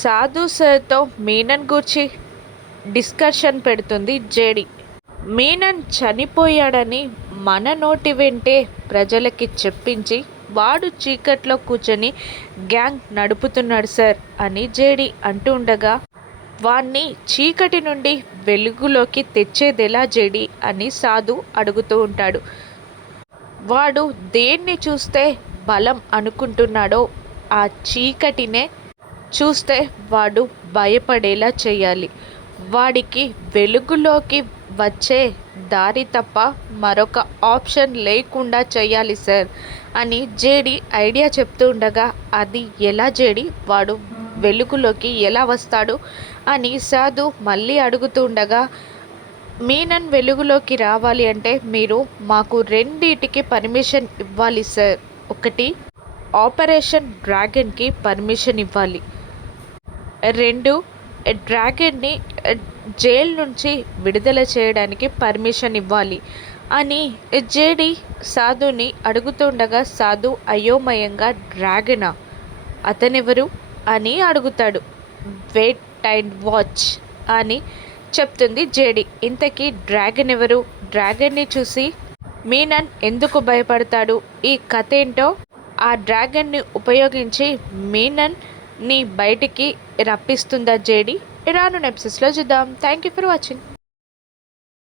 సాధు సార్తో మీనన్ గూర్చి డిస్కషన్ పెడుతుంది జేడి. మీనన్ చనిపోయాడని మన నోటి వెంటే ప్రజలకి చెప్పించి వాడు చీకట్లో కూర్చొని గ్యాంగ్ నడుపుతున్నాడు సార్ అని జేడి అంటూ ఉండగా, వాణ్ణి చీకటి నుండి వెలుగులోకి తెచ్చేదెలా జేడి అని సాధు అడుగుతూ ఉంటాడు. వాడు దేన్ని చూస్తే బలం అనుకుంటున్నాడో ఆ చీకటినే చూస్తే వాడు భయపడేలా చేయాలి. వాడికి వెలుగులోకి వచ్చే దారి తప్ప మరొక ఆప్షన్ లేకుండా చేయాలి సార్ అని జేడి ఐడియా చెప్తూ ఉండగా, అది ఎలా జేడి, వాడు వెలుగులోకి ఎలా వస్తాడు అని సాధు మళ్ళీ అడుగుతూ ఉండగా, మీనన్ వెలుగులోకి రావాలి అంటే మీరు మాకు రెండిటికి పర్మిషన్ ఇవ్వాలి సార్. ఒకటి, ఆపరేషన్ డ్రాగన్కి పర్మిషన్ ఇవ్వాలి. 2, డ్రాగన్ని జైలు నుంచి విడుదల చేయడానికి పర్మిషన్ ఇవ్వాలి అని జేడి సాధుని అడుగుతుండగా, సాధు అయోమయంగా డ్రాగనా, అతనెవరు అని అడుగుతాడు. వెయిట్ అండ్ వాచ్ అని చెప్తుంది జేడి. ఇంతకీ డ్రాగన్ ఎవరు, డ్రాగన్ని చూసి మీనన్ ఎందుకు భయపడతాడు, ఈ కథ ఏంటో ఆ డ్రాగన్ని ఉపయోగించి మీనన్ని బయటికి రప్పిస్తుందా జేడి, రానున్న ఎపిసోడ్స్లో చూద్దాం. Thank you for watching.